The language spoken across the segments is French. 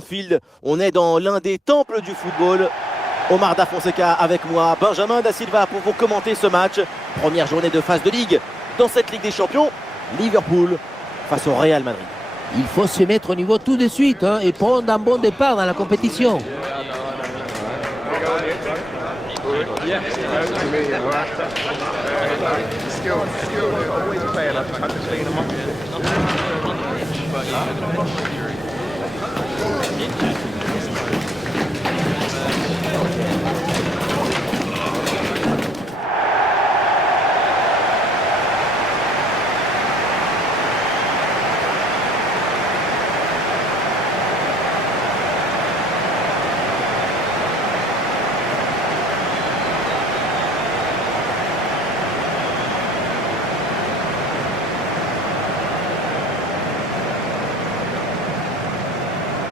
Field, on est dans l'un des temples du football. Omar Da Fonseca avec moi, Benjamin Da Silva pour vous commenter ce match. Première journée de phase de Ligue dans cette Ligue des Champions. Liverpool face au Real Madrid. Il faut se mettre au niveau tout de suite et prendre un bon départ dans la compétition.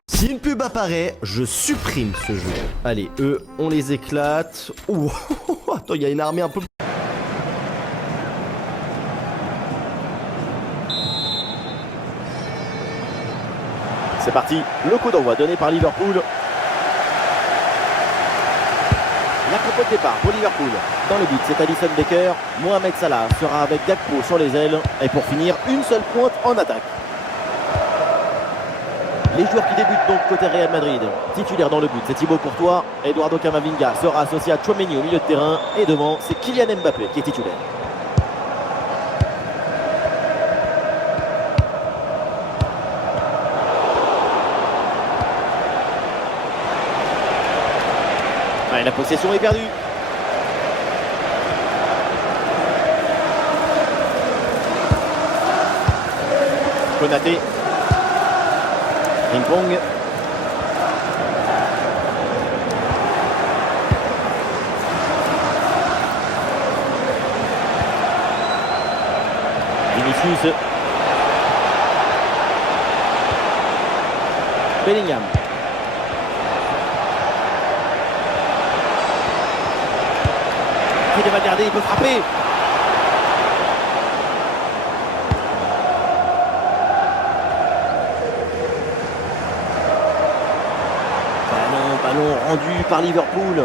Si une pub apparaît, je supprime ce jeu. Allez, eux, on les éclate. Ouh, attends, il y a une armée un peu... C'est parti, le coup d'envoi donné par Liverpool. La compo de départ pour Liverpool. Dans le but, c'est Alisson Becker. Mohamed Salah sera avec Gakpo sur les ailes. Et pour finir, une seule pointe en attaque. Les joueurs qui débutent donc côté Real Madrid. Titulaire dans le but, c'est Thibaut Courtois. Eduardo Camavinga sera associé à Tchouaméni au milieu de terrain. Et devant, c'est Kylian Mbappé qui est titulaire. Ouais, la possession est perdue. Konaté. Ping-pong. Vinicius. Bellingham. Il va garder, il peut frapper. Ballon rendu par Liverpool.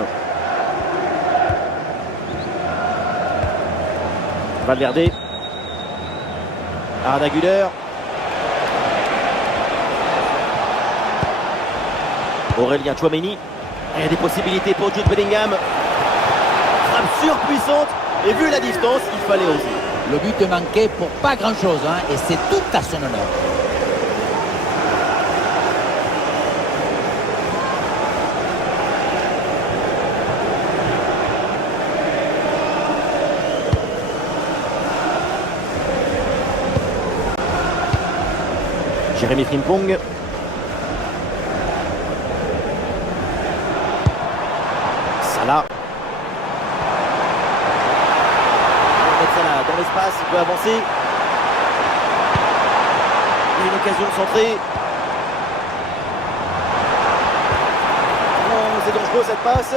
Valverde. Arda Güler. Aurélien Tchouaméni. Il y a des possibilités pour Jude Bellingham. Frappe surpuissante. Et vu la distance, il fallait oser. Le but manquait pour pas grand-chose et c'est tout à son honneur. Jérémy Frimpong. Salah. Salah dans l'espace, il peut avancer. Il y a une occasion de centrer. Oh, c'est dangereux cette passe.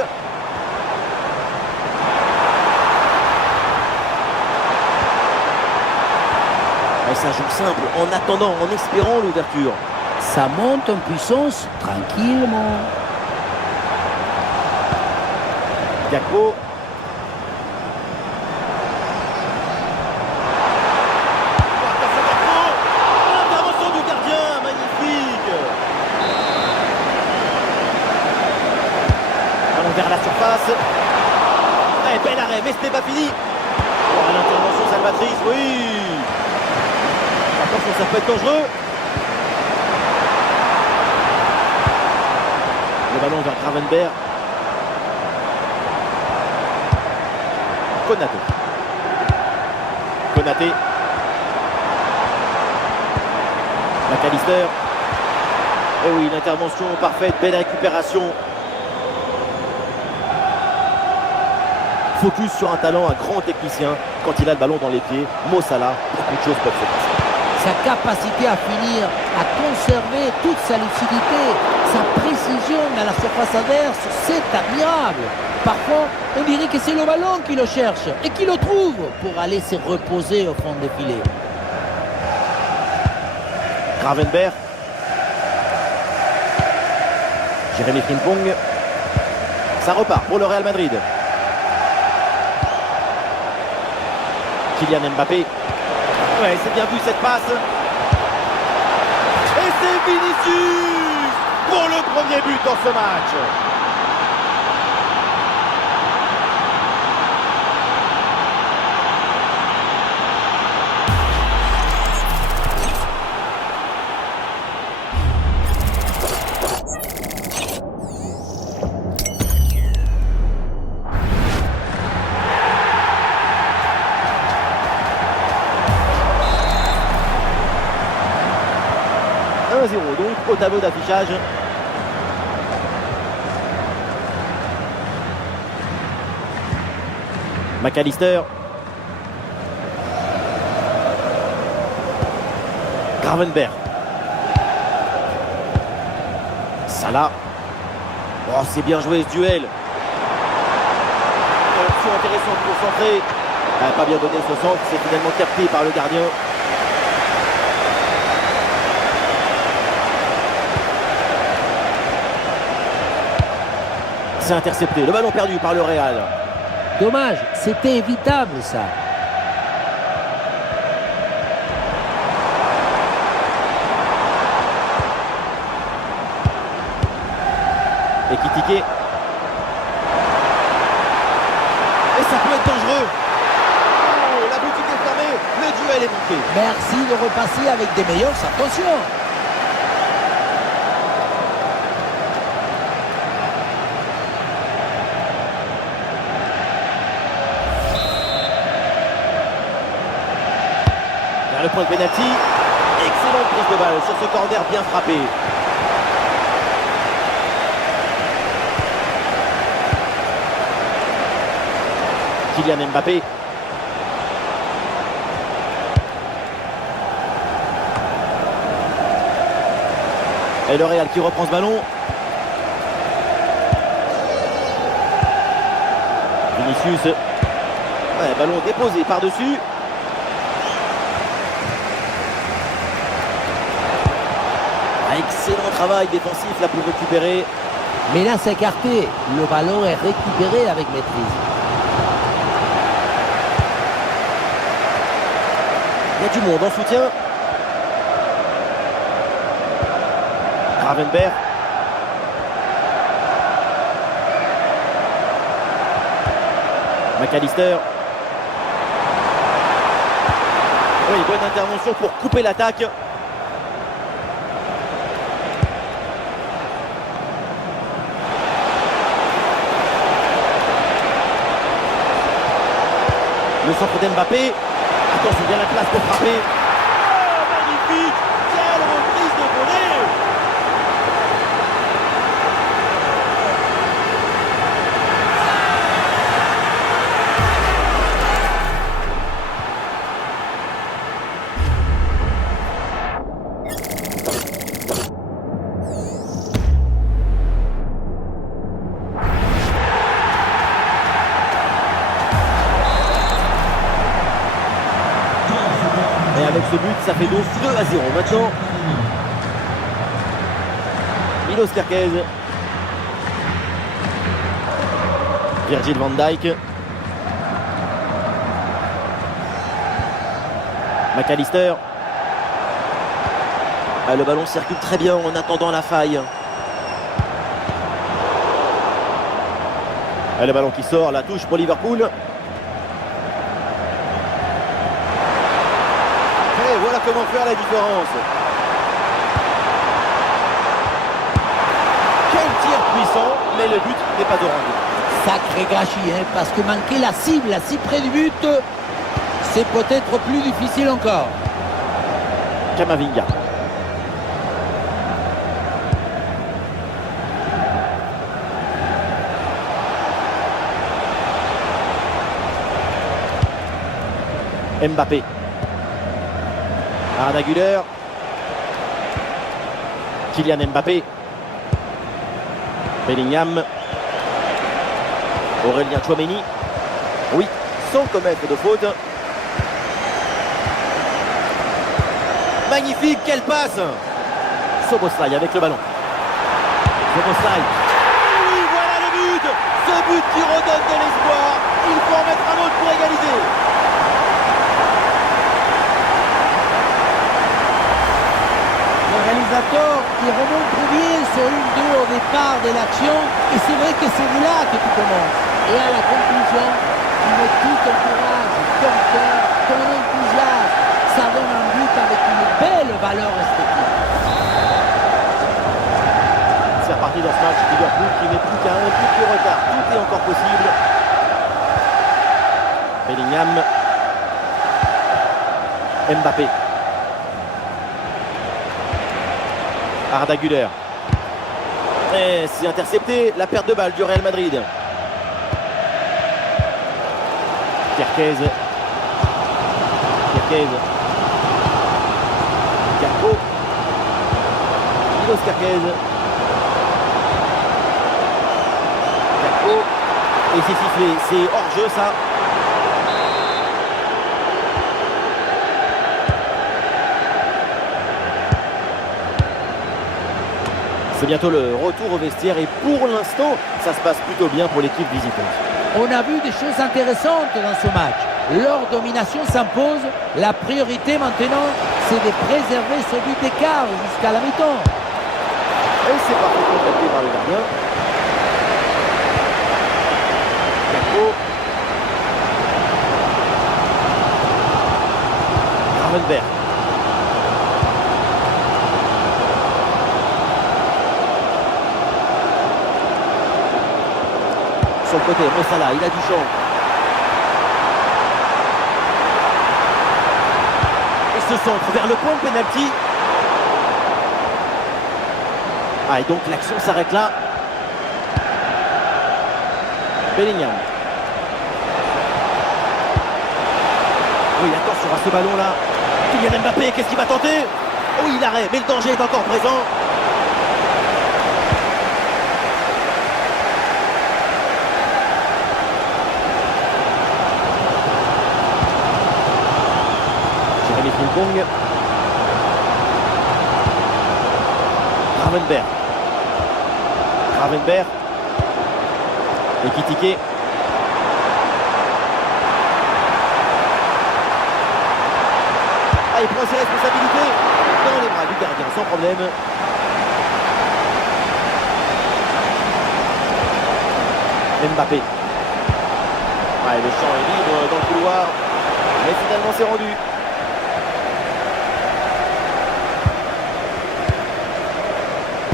Et ça joue simple, en attendant, en espérant l'ouverture. Ça monte en puissance tranquillement. Gakpo. Intervention du gardien, magnifique. Allons vers la surface. Et bel arrêt, mais ce n'est pas fini. Oh, l'intervention salvatrice, oui. Attention, ça peut être dangereux. Le ballon vers Gravenberch. Konaté. McAllister. Et oui, une intervention parfaite, belle récupération. Focus sur un talent, un grand technicien. Quand il a le ballon dans les pieds, Mo Salah, beaucoup de choses peuvent se passer. Sa capacité à finir, à conserver toute sa lucidité, sa précision dans la surface adverse, c'est admirable. Parfois, on dirait que c'est le ballon qui le cherche et qui le trouve pour aller se reposer au fond des filets. Gravenberch. Jérémy Frimpong. Ça repart pour le Real Madrid. Kylian Mbappé. Ouais, c'est bien vu cette passe. Et c'est Vinicius pour le premier but dans ce match. Donc au tableau d'affichage. McAllister. Gravenberch. Salah. Oh, c'est bien joué ce duel. Option intéressante pour centrer. Pas bien donné ce centre, c'est finalement capté par le gardien. C'est intercepté, le ballon perdu par le Real. Dommage, c'était évitable ça. Et Kitike. Et ça peut être dangereux. Oh, la boutique est fermée, le duel est manqué. Merci de repasser avec des meilleures attention. Le point de pénalty, excellente prise de balle sur ce corner bien frappé. Kylian Mbappé. Et le Real qui reprend ce ballon. Vinicius. Ouais, ballon déposé par-dessus. Excellent travail défensif là pour récupérer. Mais là c'est écarté. Le ballon est récupéré avec maîtrise. Il y a du monde en soutien. Gravenberch. McAllister. Oui, bonne intervention pour couper l'attaque. Le centre d'Mbappé. Attention, bien la classe pour frapper. Oh, magnifique. Quelle reprise de volée. Avec ce but, ça fait donc 2-0 maintenant. Milos Kerkez. Virgil van Dijk. McAllister. Le ballon circule très bien en attendant la faille. Le ballon qui sort, la touche pour Liverpool. Et voilà comment faire la différence. Quel tir puissant, mais le but n'est pas au rendez-vous. Sacré gâchis, hein, parce que manquer la cible, si près du but, c'est peut-être plus difficile encore. Camavinga. Mbappé. Arda Güler. Kylian Mbappé. Bellingham. Aurélien Tchouaméni. Oui, sans commettre de faute. Magnifique, quelle passe. Szoboszlai avec le ballon. Szoboszlai. Oui, voilà le but. Ce but qui redonne de l'espoir. Il faut en mettre un autre pour égaliser. Le réalisateur qui remonte très bien sur 1-2 au départ de l'action. Et c'est vrai que c'est là que tu commences. Et à la conclusion, tu mets tout ton courage, ton cœur, ton enthousiasme. Ça donne un but avec une belle valeur esthétique. C'est reparti dans ce match. Liverpool qui n'est plus qu'à un but de retard. Tout est encore possible. Bellingham. Mbappé. Arda Güler. Et c'est intercepté. La perte de balle du Real Madrid. Kerkez. Carco. Milos Kerkez. Carco. Et c'est sifflé. C'est hors-jeu ça. C'est bientôt le retour au vestiaire et pour l'instant, ça se passe plutôt bien pour l'équipe visiteuse. On a vu des choses intéressantes dans ce match. Leur domination s'impose. La priorité maintenant, c'est de préserver ce but d'écart jusqu'à la mi-temps. Et c'est parfaitement capté par le gardien. Carco. Gravenberch. Sur le côté, Mossala, il a du champ. Et ce centre vers le point de pénalty. Ah, et donc l'action s'arrête là. Bellingham. Oui, attention à ce ballon-là. Kylian Mbappé, qu'est-ce qu'il va tenter? Oui, l'arrêt, mais le danger est encore présent. Jérémy Frimpong. Gravenberch. Ekitike. Ah, il prend ses responsabilités dans les bras du gardien sans problème. Mbappé. Ouais, le champ est libre dans le couloir. Mais finalement c'est rendu.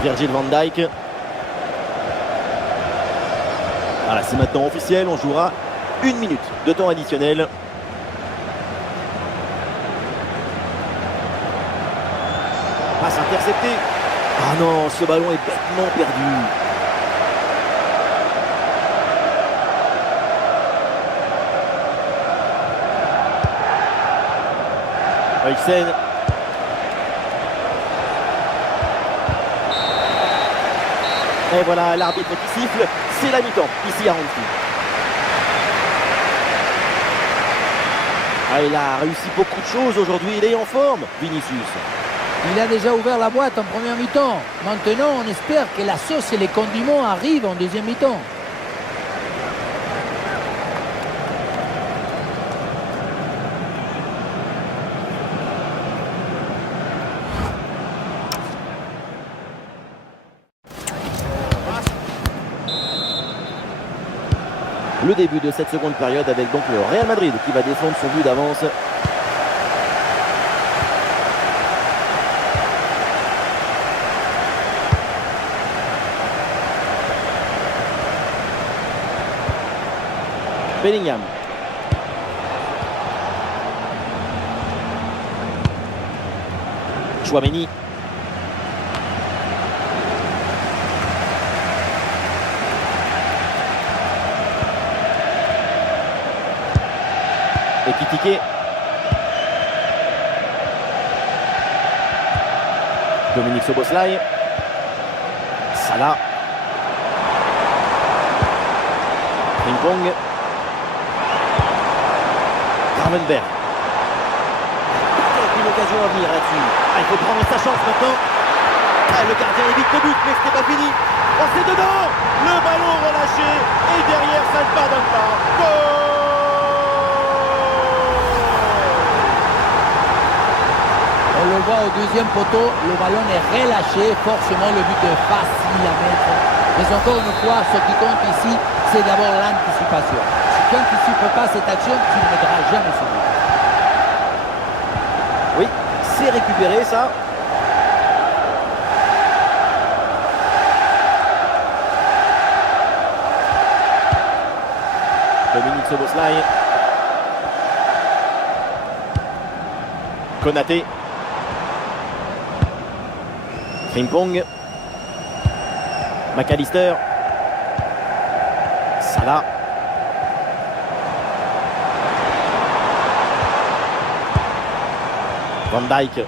Virgil van Dijk. Voilà, c'est maintenant officiel, on jouera 1 minute de temps additionnel. Passe interceptée. Ah non, ce ballon est bêtement perdu. Eriksen. Et voilà l'arbitre qui siffle, c'est la mi-temps, ici à Anfield. Ah, il a réussi beaucoup de choses aujourd'hui, il est en forme, Vinicius. Il a déjà ouvert la boîte en première mi-temps. Maintenant, on espère que la sauce et les condiments arrivent en deuxième mi-temps. Le début de cette seconde période avec donc le Real Madrid qui va défendre son but d'avance. Bellingham. Tchouaméni. Ekitike. Dominique Szoboszlai. Salah. Frimpong. Gravenberch. Peut-être une occasion à venir là-dessus. Ah, il faut prendre sa chance maintenant. Ah, le gardien évite le but, mais ce n'est pas fini. Oh, c'est dedans. Le ballon relâché et derrière ça ne pardonne pas. Goal. On le voit au deuxième poteau, le ballon est relâché, forcément le but est facile à mettre. Mais encore une fois, ce qui compte ici, c'est d'abord l'anticipation. Si tu n'anticipes pas cette action, tu ne mettras jamais ce but. Oui, c'est récupéré ça. Dominique Szoboszlai. Konaté. Frimpong. McAllister. Salah. Van Dijk.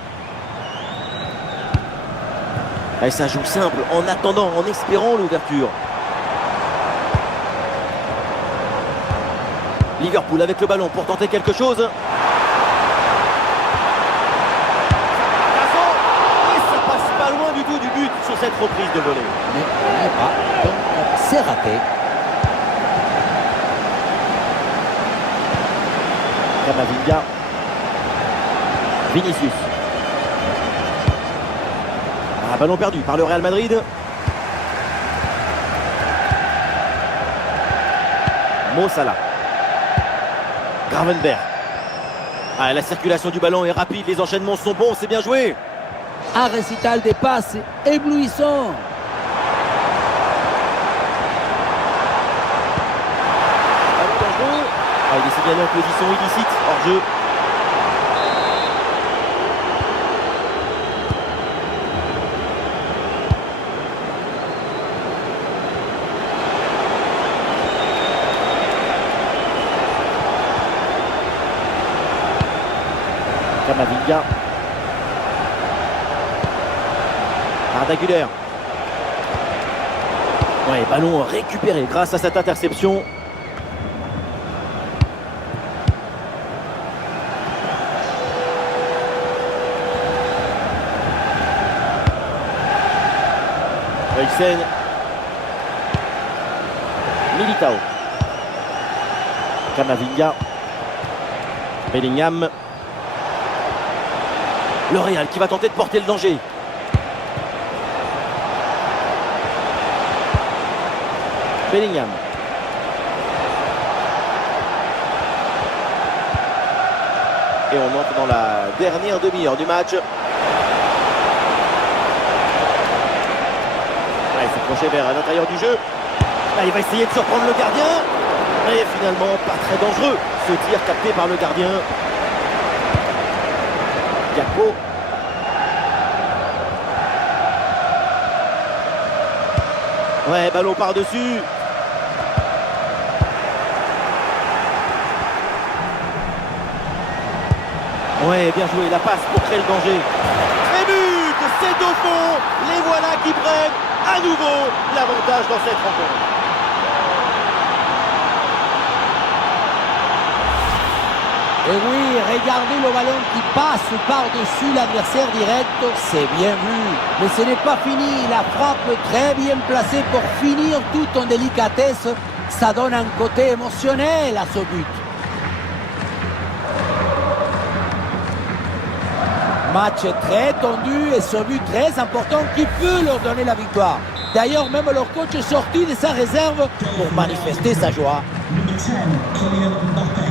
Et ça joue simple, en attendant, en espérant l'ouverture. Liverpool avec le ballon pour tenter quelque chose. Et ça passe pas loin du tout du but sur cette reprise de volée. Mais on n'y est pas, donc c'est raté. Camavinga. Vinicius. Un ballon perdu par le Real Madrid. Mo Salah. Gravenberch. Ah, la circulation du ballon est rapide, les enchaînements sont bons, c'est bien joué. Un récital des passes éblouissant. Ballon dangereux. Ah, il est signalé en position illicite, hors jeu. Camavinga. Arda Güler. Ouais, ballon récupéré grâce à cette interception. Huysen. Militao. Camavinga. Bellingham. Le Real qui va tenter de porter le danger. Bellingham. Et on entre dans la dernière demi-heure du match. Ouais, il s'est penché vers l'intérieur du jeu. Là, il va essayer de surprendre le gardien. Mais finalement, pas très dangereux. Ce tir capté par le gardien. Gakpo. Ouais, ballon par-dessus. Ouais, bien joué, la passe pour créer le danger. Et but, c'est au fond. Les voilà qui prennent à nouveau l'avantage dans cette rencontre. Et oui, regardez le ballon qui passe par-dessus l'adversaire direct, c'est bien vu. Mais ce n'est pas fini, la frappe très bien placée pour finir tout en délicatesse. Ça donne un côté émotionnel à ce but. Match très tendu et ce but très important qui peut leur donner la victoire. D'ailleurs, même leur coach est sorti de sa réserve pour manifester sa joie. Number 10, Kylian Mbappé.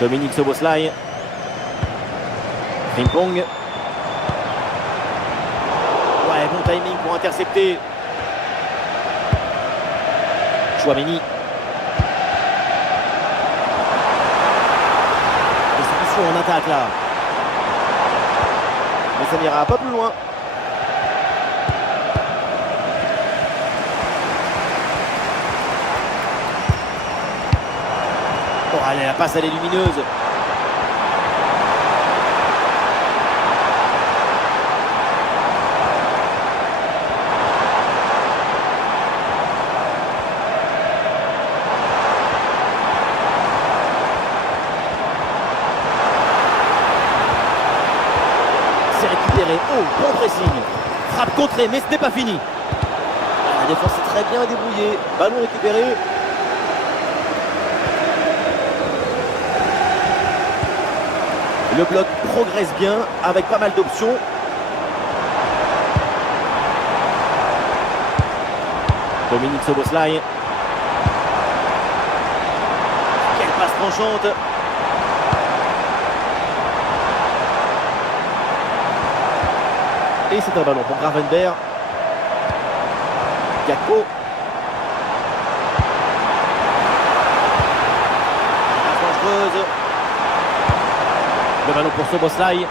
Dominique Szoboszlai. Frimpong. Ouais, bon timing pour intercepter. Chouameni. Des solutions en attaque là. Mais ça n'ira pas plus loin. Bon, allez, la passe elle est lumineuse. C'est récupéré. Oh, bon pressing. Frappe contrée, mais ce n'est pas fini. La défense est très bien débrouillée. Ballon récupéré. Le bloc progresse bien avec pas mal d'options. Dominique Szoboszlai. Quelle passe tranchante. Et c'est un ballon pour Gravenberch. Gakpo. Passe dangereuse. Le ballon pour Szoboszlai.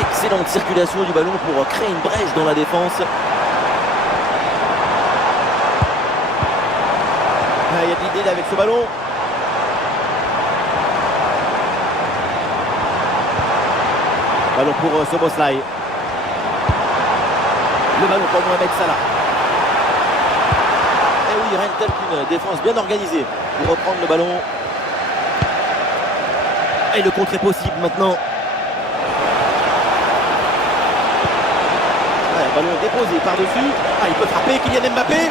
Excellente circulation du ballon pour créer une brèche dans la défense. Il y a de l'idée avec ce ballon. Ballon pour Szoboszlai. Le ballon pour Mohamed Salah. Et oui, rien de tel qu'une défense bien organisée pour reprendre le ballon. Et le contre est possible maintenant. Ouais, ballon déposé par-dessus. Ah, il peut frapper Kylian Mbappé.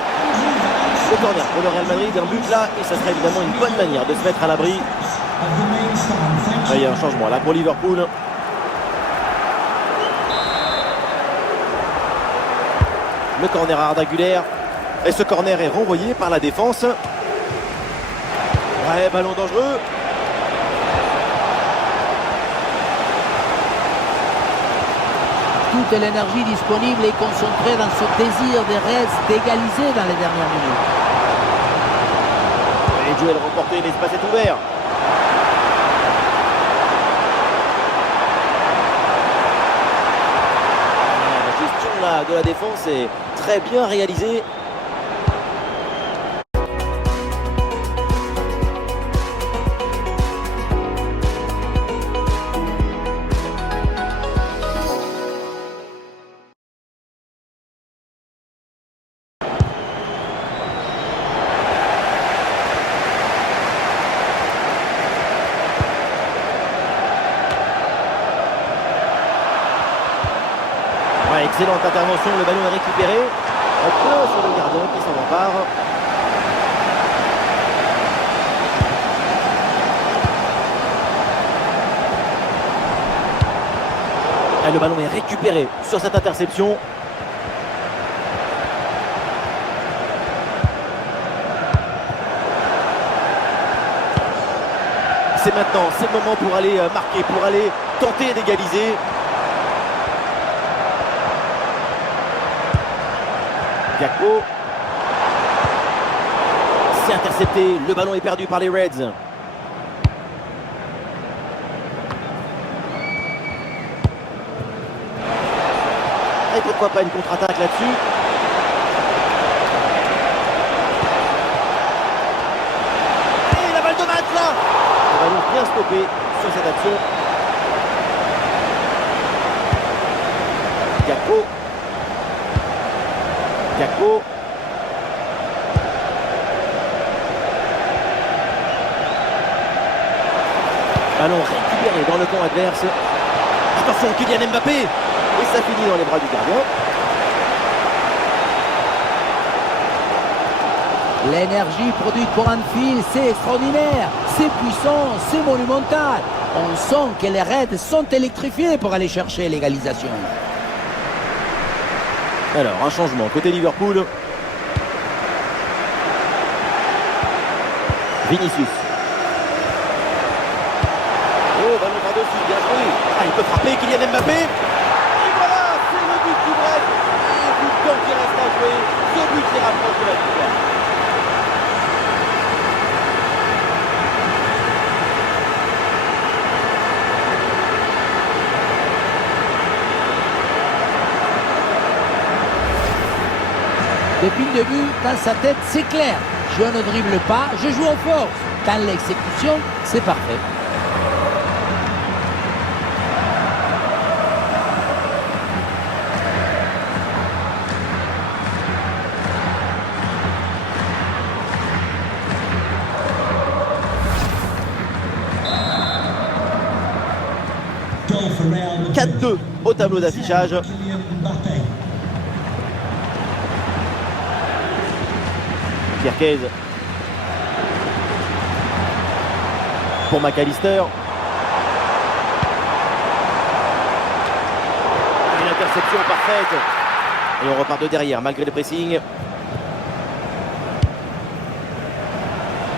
Le corner pour le Real Madrid, un but là, et ça serait évidemment une bonne manière de se mettre à l'abri. Il y a un changement là pour Liverpool. Le corner à Arda Güler. Et ce corner est renvoyé par la défense. Ouais, ballon dangereux. Toute l'énergie disponible est concentrée dans ce désir des Reds d'égaliser dans les dernières minutes. Et le duel remporté, l'espace est ouvert. La gestion là, de la défense est très bien réalisée. Ouais, excellente intervention, le ballon est récupéré. En plein sur le gardien qui s'en empare. Et le ballon est récupéré sur cette interception. C'est maintenant, c'est le moment pour aller marquer, pour aller tenter d'égaliser. Gakpo. C'est intercepté, le ballon est perdu par les Reds. Et pourquoi pas une contre-attaque là-dessus. Et la balle de match là. Le ballon bien stoppé sur cette action. Gakpo. Gakpo. Ballon récupéré dans le camp adverse. Attention, Kylian Mbappé. Et ça finit dans les bras du gardien. L'énergie produite pour Anfield, c'est extraordinaire, c'est puissant, c'est monumental. On sent que les Reds sont électrifiés pour aller chercher l'égalisation. Alors, un changement côté Liverpool. Vinicius. Oh, ballon par-dessus, bien joué. Ah, il peut frapper Kylian Mbappé. Et voilà, c'est le but du break. Et vu le temps qui reste à jouer, ce but les rapproche de la victoire. Depuis le début, dans sa tête, c'est clair. Je ne dribble pas, je joue en force. Dans l'exécution, c'est parfait. goal for Real Madrid. 4-2 au tableau d'affichage. Kylian Mbappé. Pierquez pour McAllister. Une interception parfaite. Et on repart de derrière malgré le pressing.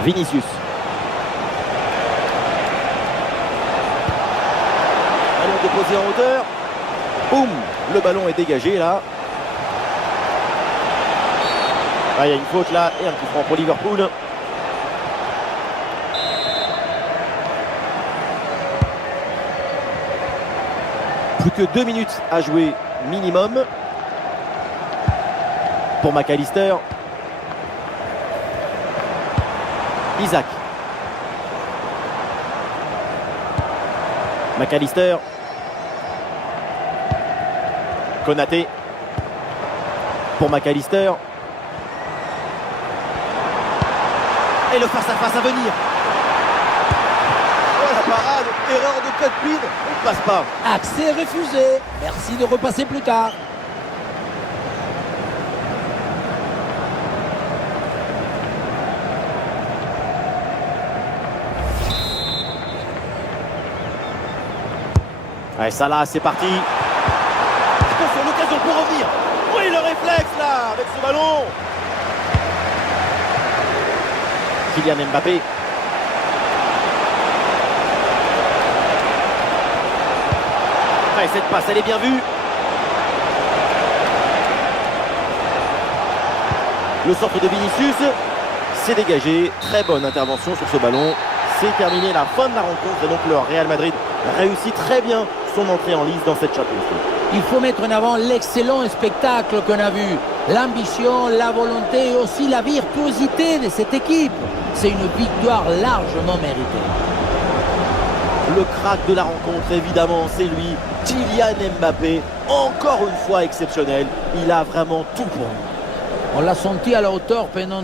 Vinicius. Ballon déposé en hauteur. Boum, le ballon est dégagé là. Ah, il y a une faute là et un coup franc pour Liverpool. Plus que 2 minutes à jouer minimum pour McAllister. Isaac. McAllister. Konaté. Pour McAllister. Et le face-à-face à venir. Oh la parade, erreur de code PIN, on ne passe pas. Accès refusé. Merci de repasser plus tard. Allez, Salah, c'est parti. Attention, l'occasion pour revenir. Oui, le réflexe là, avec ce ballon. Kylian Mbappé. Ouais, cette passe, elle est bien vue. Le centre de Vinicius, c'est dégagé. Très bonne intervention sur ce ballon. C'est terminé la fin de la rencontre et donc le Real Madrid réussit très bien son entrée en lice dans cette Champions League. Il faut mettre en avant l'excellent spectacle qu'on a vu. L'ambition, la volonté et aussi la virtuosité de cette équipe. C'est une victoire largement méritée. Le crack de la rencontre, évidemment, c'est lui, Kylian Mbappé. Encore une fois exceptionnel. Il a vraiment tout pour lui. On l'a senti à la hauteur pendant